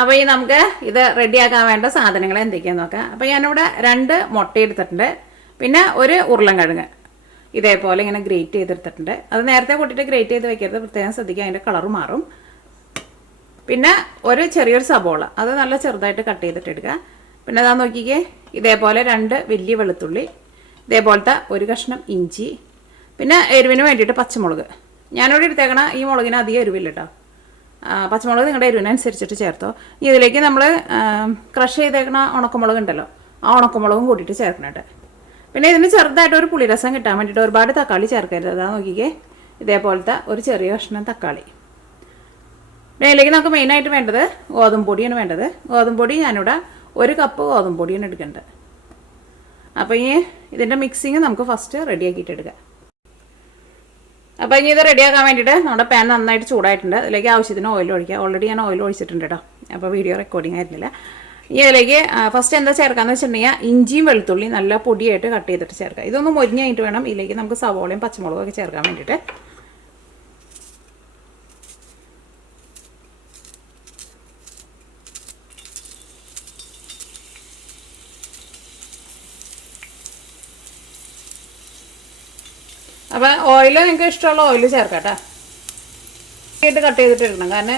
അപ്പോൾ ഈ നമുക്ക് ഇത് റെഡിയാക്കാൻ വേണ്ട സാധനങ്ങൾ എന്തൊക്കെയാണെന്ന് നോക്കാം. അപ്പോൾ ഞാനിവിടെ 2 മുട്ട എടുത്തിട്ടുണ്ട്. പിന്നെ ഒരു ഉരുളൻകിഴങ്ങ് ഇതേപോലെ ഇങ്ങനെ ഗ്രേറ്റ് ചെയ്തെടുത്തിട്ടുണ്ട്. അത് നേരത്തെ കൂട്ടിയിട്ട് ഗ്രേറ്റ് ചെയ്ത് വെക്കരുത്, പ്രത്യേകം ശ്രദ്ധിക്കുക, അതിൻ്റെ കളർ മാറും. പിന്നെ ഒരു ചെറിയൊരു സബോള, അത് നല്ല ചെറുതായിട്ട് കട്ട് ചെയ്തിട്ട് എടുക്കുക. പിന്നെ അതാ നോക്കിക്കേ, ഇതേപോലെ 2 വലിയ വെളുത്തുള്ളി, ഇതേപോലത്തെ ഒരു കഷ്ണം ഇഞ്ചി, പിന്നെ എരിവിന് വേണ്ടിയിട്ട് പച്ചമുളക്. ഞാനിവിടെ എടുത്തേക്കണ ഈ മുളകിന് അധികം എരിവില്ല കേട്ടോ. പച്ചമുളക് നിങ്ങളുടെ എരിവിനനുസരിച്ചിട്ട് ചേർത്തോ. ഇതിലേക്ക് നമ്മൾ ക്രഷ് ചെയ്തേക്കണ ഉണക്കമുളക് ഉണ്ടല്ലോ, ആ ഉണക്കമുളകും കൂട്ടിയിട്ട് ചേർക്കണേട്ട്. പിന്നെ ഇതിന് ചെറുതായിട്ട് ഒരു പുളിരസം കിട്ടാൻ വേണ്ടിയിട്ട് ഒരുപാട് തക്കാളി ചേർക്കരുത്. അതാ നോക്കിക്കേ, ഇതേപോലത്തെ ഒരു ചെറിയ കഷ്ണം തക്കാളി. പിന്നെ ഇതിലേക്ക് നമുക്ക് മെയിനായിട്ട് വേണ്ടത് ഗോതമ്പ് പൊടിയാണ് വേണ്ടത്. ഗോതമ്പ് പൊടി ഞാനിവിടെ 1 കപ്പ് ഗോതമ്പ് പൊടിയാണ് എടുക്കേണ്ടത്. അപ്പോൾ ഇനി ഇതിൻ്റെ മിക്സിങ് നമുക്ക് ഫസ്റ്റ് റെഡിയാക്കിയിട്ട് എടുക്കാം. അപ്പോൾ ഇനി ഇത് റെഡിയാക്കാൻ വേണ്ടിയിട്ട് നമ്മുടെ പാൻ നന്നായിട്ട് ചൂടായിട്ടുണ്ട്. അതിലേക്ക് ആവശ്യത്തിന് ഓയിൽ ഒഴിക്കുക. ഓൾറെഡി ഞാൻ ഓയിൽ ഒഴിച്ചിട്ടുണ്ട് കേട്ടോ, അപ്പോൾ വീഡിയോ റെക്കോർഡിംഗ് ആയിരുന്നില്ല. ഇനി അതിലേക്ക് ഫസ്റ്റ് എന്താ ചേർക്കാമെന്ന് വെച്ചിട്ടുണ്ടെങ്കിൽ ഇഞ്ചിയും വെളുത്തുള്ളി നല്ല പൊടിയായിട്ട് കട്ട് ചെയ്തിട്ട് ചേർക്കുക. ഇതൊന്ന് മൊരിഞ്ഞായിട്ട് വേണം ഇതിലേക്ക് നമുക്ക് സവോളയും പച്ചമുളകും ഒക്കെ ചേർക്കാൻ വേണ്ടിയിട്ട്. അപ്പോൾ ഓയിൽ നിങ്ങൾക്ക് ഇഷ്ടമുള്ള ഓയിൽ ചേർക്കാം കേട്ടോ. കട്ട് ചെയ്തിട്ട് എടുക്കണം, കാരണം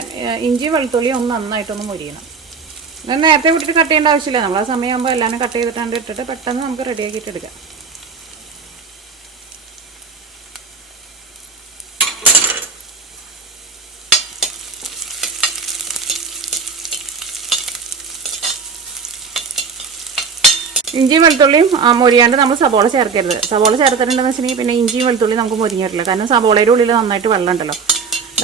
ഇഞ്ചിയും വെളുത്തുള്ളിയും ഒന്ന് നന്നായിട്ടൊന്ന് മൊരിയണം. നേരത്തെ വിട്ടിട്ട് കട്ട് ചെയ്യേണ്ട ആവശ്യമില്ല, നമ്മൾ ആ സമയമാകുമ്പോൾ എല്ലാവരും കട്ട് ചെയ്തിട്ടാണ്ട് ഇട്ടിട്ട് പെട്ടെന്ന് നമുക്ക് റെഡിയാക്കിയിട്ട് എടുക്കാം. ഇഞ്ചിയും വെളുത്തുള്ളിയും മൊരിയാണ്ട് നമ്മൾ സബോള ചേർക്കരുത്. സബോള ചേർത്തിട്ടുണ്ടെന്ന് വെച്ചിട്ടുണ്ടെങ്കിൽ പിന്നെ ഇഞ്ചിയും വെളുത്തുള്ളിയും നമുക്ക് മൊരിഞ്ഞിട്ടില്ല, കാരണം സബോളയുടെ ഉള്ളിൽ നന്നായിട്ട് വെള്ളം ഉണ്ടല്ലോ.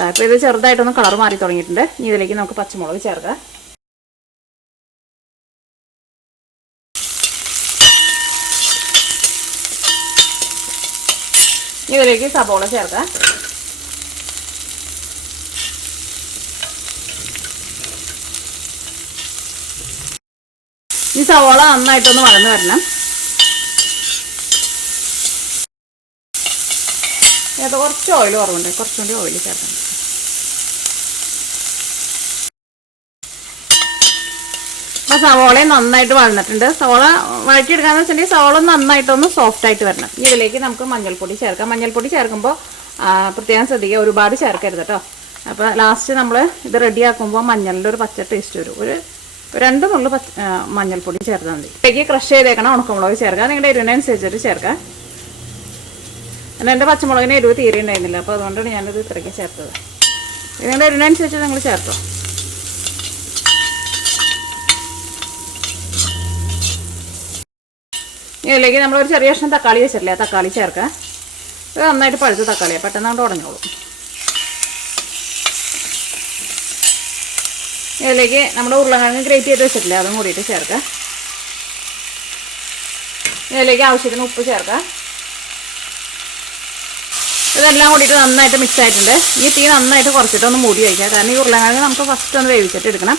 അപ്പോൾ ഇത് ചെറുതായിട്ടൊന്ന് കളർ മാറി തുടങ്ങിയിട്ടുണ്ട്. ഇനി ഇതിലേക്ക് നമുക്ക് പച്ചമുളക് ചേർക്കാം. ഇതിലേക്ക് സബോള ചേർക്കാം. ഈ സവോള നന്നായിട്ടൊന്ന് വളർന്നു വരണം. അത് കുറച്ച് ഓയിൽ കുറവുണ്ട്, കുറച്ചും കൂടി ഓയിൽ ചേർക്കണം. അപ്പോൾ സവോളയും നന്നായിട്ട് വളർന്നിട്ടുണ്ട്. സവോള വഴറ്റിയെടുക്കാന്ന് വെച്ചിട്ടുണ്ടെങ്കിൽ സവോള നന്നായിട്ടൊന്ന് സോഫ്റ്റായിട്ട് വരണം. ഇതിലേക്ക് നമുക്ക് മഞ്ഞൾപ്പൊടി ചേർക്കാം. മഞ്ഞൾപ്പൊടി ചേർക്കുമ്പോൾ പ്രത്യേകം ശ്രദ്ധിക്കുക, ഒരുപാട് ചേർക്കരുത് കേട്ടോ. അപ്പോൾ ലാസ്റ്റ് നമ്മൾ ഇത് റെഡിയാക്കുമ്പോൾ മഞ്ഞളിൻ്റെ ഒരു പച്ച ടേസ്റ്റ് വരും. ഒരു 2 നുള്ളു മഞ്ഞൾപ്പൊടി ചേർത്താൽ മതി. ഇതിലേക്ക് ക്രഷ് ചെയ്തേക്കണം ഉണക്കമുളക് ചേർക്കുക. നിങ്ങളുടെ എരിവിനനുസരിച്ചിട്ട് ചേർക്കാം. എന്നാൽ എൻ്റെ പച്ചമുളകിന് എരിവ് തീരെ ഉണ്ടായിരുന്നില്ല, അപ്പോൾ അതുകൊണ്ടാണ് ഞാനത് ഇത്രയ്ക്ക് ചേർത്തത്. നിങ്ങളുടെ എരിവിനനുസരിച്ച് നിങ്ങൾ ചേർത്തോ. ഇതിലേക്ക് നമ്മളൊരു ചെറിയ കഷ്ണം തക്കാളി വെച്ചിട്ടില്ല, തക്കാളി ചേർക്കാം. ഇത് നന്നായിട്ട് പഴുത്ത തക്കാളിയാണ്, പെട്ടെന്ന് കൊണ്ട് ഉടഞ്ഞോളും. ഇതിലേക്ക് നമ്മുടെ ഉരുളക്കിഴങ്ങ് ഗ്രേറ്റ് ചെയ്ത് വെച്ചിട്ടില്ല, അതും കൂടിയിട്ട് ചേർക്കാം. ഇതിലേക്ക് ആവശ്യത്തിന് ഉപ്പ് ചേർക്കാം. ഇതെല്ലാം കൂടിയിട്ട് നന്നായിട്ട് മിക്സ് ആയിട്ടുണ്ട്. ഈ തീ നന്നായിട്ട് കുറച്ചിട്ടൊന്ന് മൂടി വയ്ക്കുക, കാരണം ഈ ഉരുളക്കിഴങ്ങ് നമുക്ക് ഫസ്റ്റ് ഒന്ന് വേവിച്ചിട്ട് എടുക്കണം.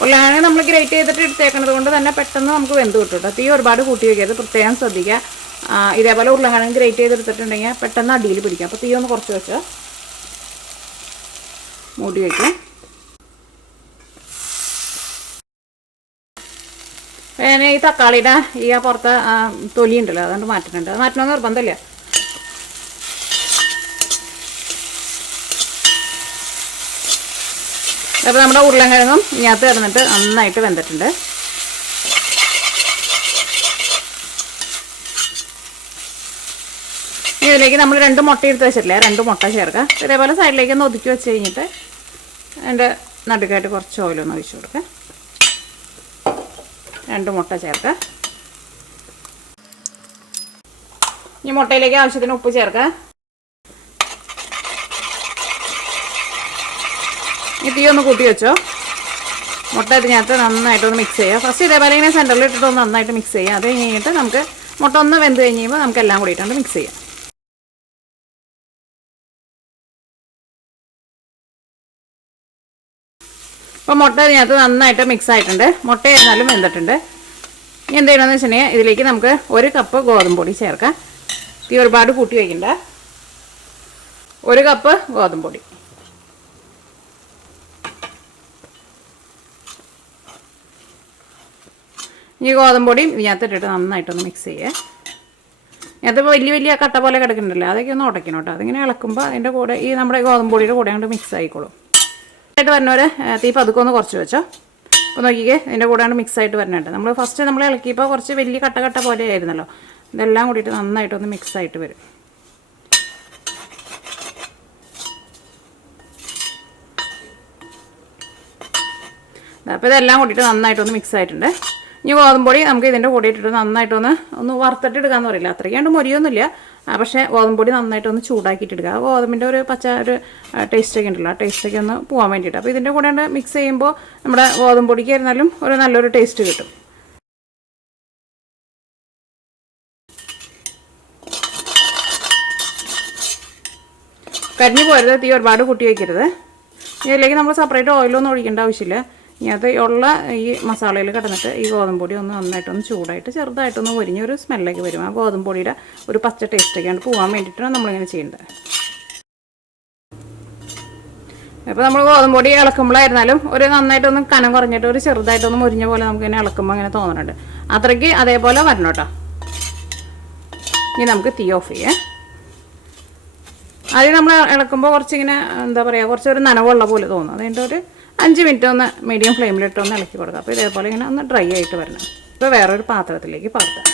ഉരുളക്കിഴങ്ങ് നമ്മൾ ഗ്രേറ്റ് ചെയ്തിട്ട് എടുത്തേക്കുന്നത് കൊണ്ട് തന്നെ പെട്ടെന്ന് നമുക്ക് വെന്ത് കിട്ടും കേട്ടോ. തീ ഒരുപാട് കൂട്ടി വയ്ക്കരുത്, പ്രത്യേകം ശ്രദ്ധിക്കുക. ഇതേപോലെ ഉരുളക്കിഴങ്ങ് ഗ്രേറ്റ് ചെയ്തെടുത്തിട്ടുണ്ടെങ്കിൽ പെട്ടെന്ന് അടിയിൽ പിടിക്കാം. അപ്പോൾ തീ ഒന്ന് കുറച്ച് വെച്ച് മൂടി വയ്ക്കുക. ഞാൻ ഈ തക്കാളിയുടെ ഈ പുറത്തെ തൊലി ഉണ്ടല്ലോ, അതുകൊണ്ട് മാറ്റുന്നുണ്ട്. അത് മാറ്റണമെന്ന് നിർബന്ധമില്ല. അപ്പോൾ നമ്മുടെ ഉരുളക്കിഴങ്ങും ഇതിനകത്ത് കിടന്നിട്ട് നന്നായിട്ട് വെന്തിട്ടുണ്ട്. ഇതിലേക്ക് നമ്മൾ 2 മുട്ട എടുത്ത് വെച്ചിട്ടില്ലേ, 2 മുട്ട ചേർക്കാം. ഇതേപോലെ സൈഡിലേക്ക് ഒന്ന് ഒതുക്കി വെച്ച് കഴിഞ്ഞിട്ട് അതിൻ്റെ നടുക്കായിട്ട് കുറച്ച് ഓയിലൊന്ന് ഒഴിച്ച് കൊടുക്കാം. 2 മുട്ട ചേർക്കാം. ഈ മുട്ടയിലേക്ക് ആവശ്യത്തിന് ഉപ്പ് ചേർക്കാം. ഈ തീ ഒന്ന് കൂട്ടി വെച്ചോ. മുട്ട ഇതിനകത്ത് നന്നായിട്ടൊന്ന് മിക്സ് ചെയ്യുക. ഫസ്റ്റ് ഇതേപോലെ ഇങ്ങനെ സെൻറ്ററിൽ ഇട്ടിട്ടൊന്ന് നന്നായിട്ട് മിക്സ് ചെയ്യുക. അത് കഴിഞ്ഞിട്ട് നമുക്ക് മുട്ട ഒന്ന് വെന്ത് കഴിയുമ്പോൾ നമുക്ക് എല്ലാം കൂടിയിട്ടുണ്ട് മിക്സ് ചെയ്യാം. അപ്പോൾ മുട്ട ഇതിനകത്ത് നന്നായിട്ട് മിക്സ് ആയിട്ടുണ്ട്. മുട്ട ആയിരുന്നാലും വെന്തിട്ടുണ്ട്. ഇനി എന്ത് ചെയ്യണമെന്ന് വെച്ചിട്ടുണ്ടെങ്കിൽ ഇതിലേക്ക് നമുക്ക് 1 കപ്പ് ഗോതമ്പ് പൊടി ചേർക്കാം. തീ ഒരുപാട് കൂട്ടി വയ്ക്കണ്ട. 1 കപ്പ് ഗോതമ്പ് പൊടി. ഈ ഗോതമ്പൊടിയും ഇതിനകത്ത് ഇട്ടിട്ട് നന്നായിട്ടൊന്ന് മിക്സ് ചെയ്യുക. അതിപ്പോൾ വലിയ വലിയ കട്ട പോലെ കിടക്കുന്നുണ്ടല്ലോ, അതൊക്കെ ഒന്ന് ഉടയ്ക്കണം കേട്ടോ. അതിങ്ങനെ ഇളക്കുമ്പോൾ അതിൻ്റെ കൂടെ ഈ നമ്മുടെ ഗോതമ്പൊടിയുടെ കൂടെ അങ്ങോട്ട് മിക്സ് ആയിക്കോളും. ആയിട്ട് വരുന്നവരെ തീ പതുക്കെ ഒന്ന് കുറച്ച് വെച്ചോ. അപ്പോൾ നോക്കിക്കേ, ഇതിൻ്റെ കൂടെയാണ് മിക്സ് ആയിട്ട് വരുന്നുണ്ട്. നമ്മൾ ഫസ്റ്റ് നമ്മൾ ഇളക്കിയപ്പോൾ കുറച്ച് വലിയ കട്ട പോലെ ആയിരുന്നല്ലോ. ഇതെല്ലാം കൂടിയിട്ട് നന്നായിട്ടൊന്ന് മിക്സ് ആയിട്ട് വരും. അപ്പോൾ ഇതെല്ലാം കൂടിയിട്ട് നന്നായിട്ടൊന്ന് മിക്സ് ആയിട്ടുണ്ട്. ഇനി ഗോതമ്പൊടി നമുക്ക് ഇതിൻ്റെ കൂടെ ഇട്ടിട്ട് നന്നായിട്ടൊന്ന് വറുത്തിട്ട് എടുക്കാമെന്ന് പറയില്ല, അത്രയ്ക്കാണ്ട് മൊരിയൊന്നുമില്ല. പക്ഷേ ഗോതമ്പൊടി നന്നായിട്ടൊന്ന് ചൂടാക്കിയിട്ട് എടുക്കുക. ഗോതമ്പിൻ്റെ ഒരു പച്ച ഒരു ടേസ്റ്റൊക്കെ ഉണ്ടല്ലോ, ആ ടേസ്റ്റൊക്കെ ഒന്ന് പോകാൻ വേണ്ടിയിട്ട്. അപ്പോൾ ഇതിൻ്റെ കൂടെ മിക്സ് ചെയ്യുമ്പോൾ നമ്മുടെ ഗോതമ്പൊടിക്ക് ആയിരുന്നാലും ഒരു നല്ലൊരു ടേസ്റ്റ് കിട്ടും. കരിഞ്ഞു പോരുത്, തീ ഒരുപാട് കൂട്ടി വയ്ക്കരുത്. ഇതിലേക്ക് നമ്മൾ സെപ്പറേറ്റ് ഓയിലൊന്നും ഒഴിക്കേണ്ട ആവശ്യമില്ല. ഇങ്ങനത്തെ ഉള്ള ഈ മസാലയിൽ കിടന്നിട്ട് ഈ ഗോതമ്പൊടി ഒന്ന് നന്നായിട്ടൊന്ന് ചൂടായിട്ട് ചെറുതായിട്ടൊന്ന് പൊരിഞ്ഞൊരു സ്മെല്ലൊക്കെ വരും. ആ ഗോതമ്പൊടിയുടെ ഒരു പച്ച ടേസ്റ്റൊക്കെയാണ് പോകാൻ വേണ്ടിയിട്ടാണ് നമ്മളിങ്ങനെ ചെയ്യേണ്ടത്. അപ്പോൾ നമ്മൾ ഗോതമ്പൊടി ഇളക്കുമ്പോഴായിരുന്നാലും ഒരു നന്നായിട്ടൊന്ന് കനം കുറഞ്ഞിട്ട് ഒരു ചെറുതായിട്ടൊന്ന് മുരിഞ്ഞ പോലെ നമുക്കിങ്ങനെ ഇളക്കുമ്പോൾ അങ്ങനെ തോന്നുന്നുണ്ട്. അത്രയ്ക്ക് അതേപോലെ വരണം കേട്ടോ. ഇനി നമുക്ക് തീ ഓഫ് ചെയ്യാം. ആദ്യം നമ്മൾ ഇളക്കുമ്പോൾ കുറച്ചിങ്ങനെ എന്താ പറയുക, കുറച്ചൊരു നനവുള്ള പോലെ തോന്നും. അതിൻ്റെ ഒരു 5 മിനിറ്റ് ഒന്ന് മീഡിയം ഫ്ലെയിമിലിട്ടൊന്ന് ഇളക്കി കൊടുക്കുക. അപ്പോൾ ഇതേപോലെ ഇങ്ങനെ ഒന്ന് ഡ്രൈ ആയിട്ട് വരണം. ഇപ്പോൾ വേറൊരു പാത്രത്തിലേക്ക് പകർത്താം.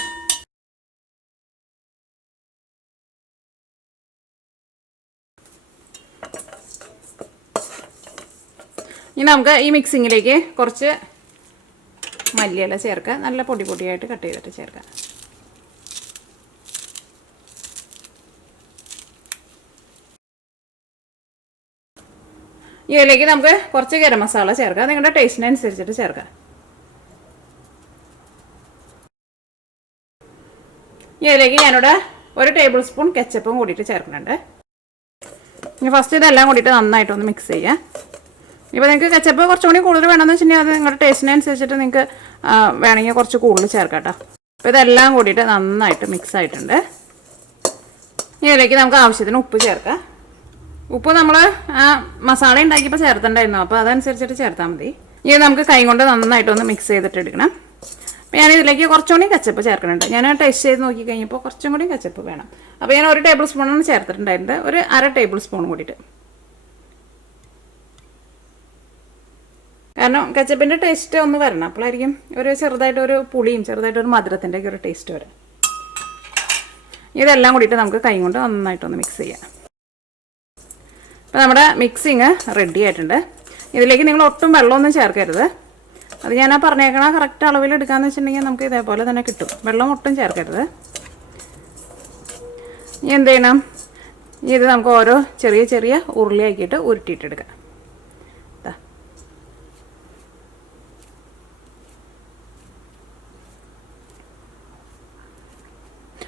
ഇനി നമുക്ക് ഈ മിക്സിങ്ങിലേക്ക് കുറച്ച് മല്ലിയില ചേർക്കുക. നല്ല പൊടിയായിട്ട് കട്ട് ചെയ്തിട്ട് ചേർക്കാം. ഇതിലേക്ക് നമുക്ക് കുറച്ച് ഗരം മസാല ചേർക്കാം. നിങ്ങളുടെ ടേസ്റ്റിനനുസരിച്ചിട്ട് ചേർക്കാം. ഇതിലേക്ക് ഞാനിവിടെ 1 ടേബിൾ സ്പൂൺ കെച്ചപ്പും കൂടിയിട്ട് ചേർക്കുന്നുണ്ട്. ഇനി ഫസ്റ്റ് ഇതെല്ലാം കൂടിയിട്ട് നന്നായിട്ടൊന്ന് മിക്സ് ചെയ്യാം. ഇപ്പോൾ നിങ്ങൾക്ക് കെച്ചപ്പ് കുറച്ചും കൂടി കൂടുതൽ വേണമെന്ന് വെച്ചിട്ടുണ്ടെങ്കിൽ അത് നിങ്ങളുടെ ടേസ്റ്റിനനുസരിച്ചിട്ട് നിങ്ങൾക്ക് വേണമെങ്കിൽ കുറച്ച് കൂടുതൽ ചേർക്കാം കേട്ടോ. അപ്പോൾ ഇതെല്ലാം കൂടിയിട്ട് നന്നായിട്ട് മിക്സ് ആയിട്ടുണ്ട്. ഇതിലേക്ക് നമുക്ക് ആവശ്യത്തിന് ഉപ്പ് ചേർക്കാം. ഉപ്പ് നമ്മൾ മസാല ഉണ്ടാക്കിയപ്പോൾ ചേർത്തിട്ടുണ്ടായിരുന്നു, അപ്പോൾ അതനുസരിച്ചിട്ട് ചേർത്താൽ മതി. ഇത് നമുക്ക് കൈ കൊണ്ട് നന്നായിട്ടൊന്ന് മിക്സ് ചെയ്തിട്ട് എടുക്കണം. അപ്പോൾ ഞാൻ ഇതിലേക്ക് കുറച്ചും കൂടി കച്ചപ്പ് ചേർക്കുന്നുണ്ട്. ഞാൻ ടേസ്റ്റ് ചെയ്ത് നോക്കി കഴിഞ്ഞപ്പോൾ കുറച്ചും കൂടി കച്ചപ്പ് വേണം. അപ്പോൾ ഞാൻ 1 ടേബിൾ സ്പൂണാണ് ചേർത്തിട്ടുണ്ടായിരുന്നത്, ഒരു 1/2 ടേബിൾ സ്പൂൺ കൂടിയിട്ട്. കാരണം കച്ചപ്പിൻ്റെ ടേസ്റ്റ് ഒന്ന് വരണം, അപ്പോഴായിരിക്കും ഒരു ചെറുതായിട്ടൊരു പുളിയും ചെറുതായിട്ടൊരു മധുരത്തിൻ്റെ ഒക്കെ ഒരു ടേസ്റ്റ് വരും. ഇതെല്ലാം കൂടിയിട്ട് നമുക്ക് കൈ കൊണ്ട് നന്നായിട്ടൊന്ന് മിക്സ് ചെയ്യാം. അപ്പോൾ നമ്മുടെ മിക്സിങ് റെഡി ആയിട്ടുണ്ട്. ഇതിലേക്ക് നിങ്ങൾ ഒട്ടും വെള്ളമൊന്നും ചേർക്കരുത്. അത് ഞാൻ പറഞ്ഞേക്കണ കറക്റ്റ് അളവിൽ എടുക്കാമെന്ന് വെച്ചിട്ടുണ്ടെങ്കിൽ നമുക്ക് ഇതേപോലെ തന്നെ കിട്ടും. വെള്ളം ഒട്ടും ചേർക്കരുത്. ഇനി എന്ത് ചെയ്യണം, ഇത് നമുക്ക് ഓരോ ചെറിയ ഉരുളിയാക്കിയിട്ട് ഉരുട്ടിയിട്ടെടുക്കാം.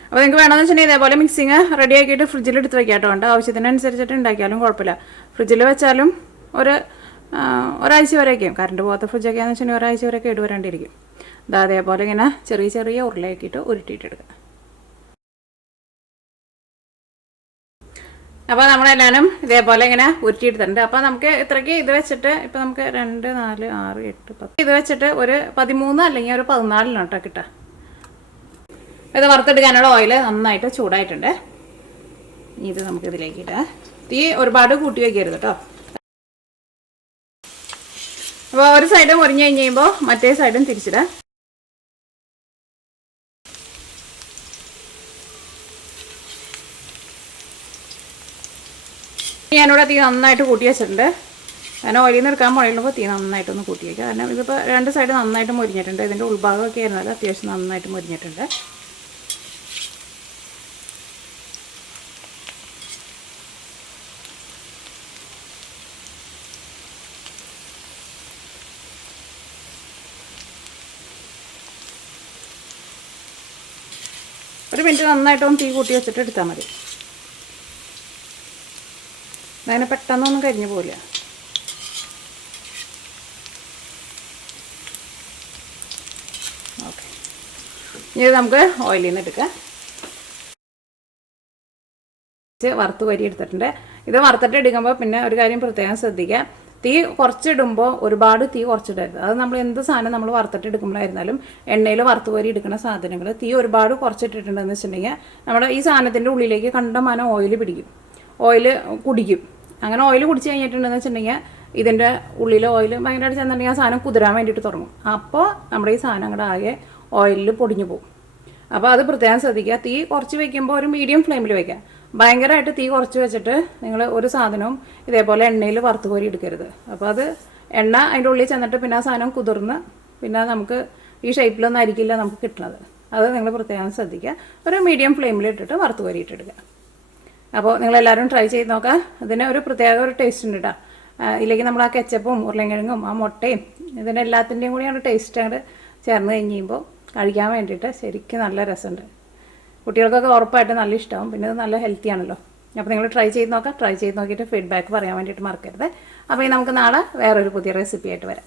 അപ്പോൾ നിങ്ങൾക്ക് വേണമെന്ന് വെച്ചിട്ടുണ്ടെങ്കിൽ ഇതേപോലെ മിക്സിങ് റെഡി ആക്കിയിട്ട് ഫ്രിഡ്ജിൽ എടുത്ത് വയ്ക്കാം കേട്ടോ. ഉണ്ട് ആവശ്യത്തിനനുസരിച്ചിട്ട് ഉണ്ടാക്കിയാലും കുഴപ്പമില്ല. ഫ്രിഡ്ജിൽ വെച്ചാലും ഒരാഴ്ച വരെയൊക്കെയും, കറണ്ട് പോകാത്ത ഫ്രിഡ്ജൊക്കെ ആണെന്ന് വെച്ചിട്ടുണ്ടെങ്കിൽ ഒരാഴ്ച വരെ കേടുവരാണ്ടിരിക്കും. അതേപോലെ ഇങ്ങനെ ചെറിയ ഉരുളയാക്കിയിട്ട് ഉരുട്ടിയിട്ടെടുക്കുക. അപ്പോൾ നമ്മളെല്ലാവരും ഇതേപോലെ ഇങ്ങനെ ഉരുട്ടിയെടുത്തിട്ടുണ്ട്. അപ്പോൾ നമുക്ക് ഇത്രയ്ക്ക് ഇത് വെച്ചിട്ട് ഇപ്പോൾ നമുക്ക് 2, 4, 6, 8, 10 ഇത് വെച്ചിട്ട് ഒരു 13 അല്ലെങ്കിൽ ഒരു 14 കേട്ടോ കിട്ടുക. ഇത് വറുത്തെടുക്കാനുള്ള ഓയിൽ നന്നായിട്ട് ചൂടായിട്ടുണ്ട്. ഇത് നമുക്ക് ഇതിലേക്ക് ഇടാം. തീ ഒരുപാട് കൂട്ടി വയ്ക്കരുത് കേട്ടോ. അപ്പോൾ ഒരു സൈഡ് മുരിഞ്ഞ് കഴിഞ്ഞ് കഴിയുമ്പോൾ മറ്റേ സൈഡും തിരിച്ചിടാം. ഞാനിവിടെ തീ നന്നായിട്ട് കൂട്ടി വെച്ചിട്ടുണ്ട്. കാരണം ഓയിലിൽ നിന്ന് എടുക്കാൻ പോയുള്ളപ്പോൾ തീ നന്നായിട്ടൊന്ന് കൂട്ടി വയ്ക്കുക. കാരണം ഇതിപ്പോൾ 2 സൈഡ് നന്നായിട്ട് മുരിഞ്ഞിട്ടുണ്ട്. ഇതിൻ്റെ ഉൾഭാഗമൊക്കെ ആയിരുന്നാലും അത്യാവശ്യം നന്നായിട്ട് മുരിഞ്ഞിട്ടുണ്ട്. ഒരു മിനിറ്റ് നന്നായിട്ടൊന്ന് തീ കൂട്ടി വെച്ചിട്ട് എടുത്താൽ മതി. അങ്ങനെ പെട്ടെന്നൊന്നും കരിഞ്ഞു പോവില്ല. ഓക്കെ, ഇത് നമുക്ക് ഓയിലിൽ നിന്ന് എടുക്കാം. വറുത്ത് വരി എടുത്തിട്ടുണ്ട്. ഇത് വറുത്തിട്ട് എടുക്കുമ്പോൾ പിന്നെ ഒരു കാര്യം പ്രത്യേകം ശ്രദ്ധിക്കുക, തീ കുറച്ചിടുമ്പോൾ ഒരുപാട് തീ കുറച്ചിടരുത്. അത് നമ്മൾ എന്ത് സാധനം നമ്മൾ വറുത്തിട്ട് എടുക്കുമ്പോഴായിരുന്നാലും എണ്ണയിൽ വറുത്ത് കോരി എടുക്കുന്ന സാധനങ്ങൾ തീ ഒരുപാട് കുറച്ചിട്ടിട്ടുണ്ടെന്ന് വെച്ചിട്ടുണ്ടെങ്കിൽ നമ്മുടെ ഈ സാധനത്തിൻ്റെ ഉള്ളിലേക്ക് കണ്ടമാനം ഓയിൽ പിടിക്കും, ഓയിൽ കുടിക്കും. അങ്ങനെ ഓയിൽ കുടിച്ച് കഴിഞ്ഞിട്ടുണ്ടെന്ന് വെച്ചിട്ടുണ്ടെങ്കിൽ ഇതിൻ്റെ ഉള്ളിൽ ഓയിൽ ഭയങ്കരമായിട്ട് ചെന്നിട്ടുണ്ടെങ്കിൽ ആ സാധനം കുതിരാൻ വേണ്ടിയിട്ട് തുടങ്ങും. അപ്പോൾ നമ്മുടെ ഈ സാധനം അങ്ങോട്ട് ആകെ ഓയിലിൽ പൊടിഞ്ഞു പോകും. അപ്പോൾ അത് പ്രത്യേകം ശ്രദ്ധിക്കുക. തീ കുറച്ച് വയ്ക്കുമ്പോൾ ഒരു മീഡിയം ഫ്ലെയിമിൽ വയ്ക്കുക. ഭയങ്കരമായിട്ട് തീ കുറച്ച് വെച്ചിട്ട് നിങ്ങൾ ഒരു സാധനവും ഇതേപോലെ എണ്ണയിൽ വറുത്ത് കോരി എടുക്കരുത്. അപ്പോൾ അത് എണ്ണ അതിൻ്റെ ഉള്ളിൽ ചെന്നിട്ട് പിന്നെ ആ സാധനം കുതിർന്ന് പിന്നെ നമുക്ക് ഈ ഷേപ്പിലൊന്നും ആയിരിക്കില്ല നമുക്ക് കിട്ടുന്നത്. അത് നിങ്ങൾ പ്രത്യേകം ശ്രദ്ധിക്കുക. ഒരു മീഡിയം ഫ്ലെയിമിൽ ഇട്ടിട്ട് വറുത്ത് കോരിയിട്ടെടുക്കുക. അപ്പോൾ നിങ്ങളെല്ലാവരും ട്രൈ ചെയ്ത് നോക്കുക. അതിന് ഒരു പ്രത്യേക ഒരു ടേസ്റ്റ് ഉണ്ട് കേട്ടോ. ഇല്ലെങ്കിൽ നമ്മൾ ആ കെച്ചപ്പും ഉരുളക്കിഴങ്ങും ആ മുട്ടയും ഇതിൻ്റെ എല്ലാത്തിൻ്റെയും കൂടിയാണ് ടേസ്റ്റ് അങ്ങോട്ട് ചേർന്ന് കഴിയുമ്പോൾ കഴിക്കാൻ വേണ്ടിയിട്ട് ശരിക്കും നല്ല രസമുണ്ട്. കുട്ടികൾക്കൊക്കെ ഉറപ്പായിട്ട് നല്ല ഇഷ്ടമാവും. പിന്നെ ഇത് നല്ല ഹെൽത്തി ആണല്ലോ. അപ്പോൾ നിങ്ങൾ ട്രൈ ചെയ്ത് നോക്കുക. ട്രൈ ചെയ്ത് നോക്കിയിട്ട് ഫീഡ്ബാക്ക് പറയാൻ വേണ്ടിയിട്ട് മറക്കരുത്. അപ്പോൾ നമുക്ക് നാളെ വേറൊരു പുതിയ റെസിപ്പി ആയിട്ട് വരാം.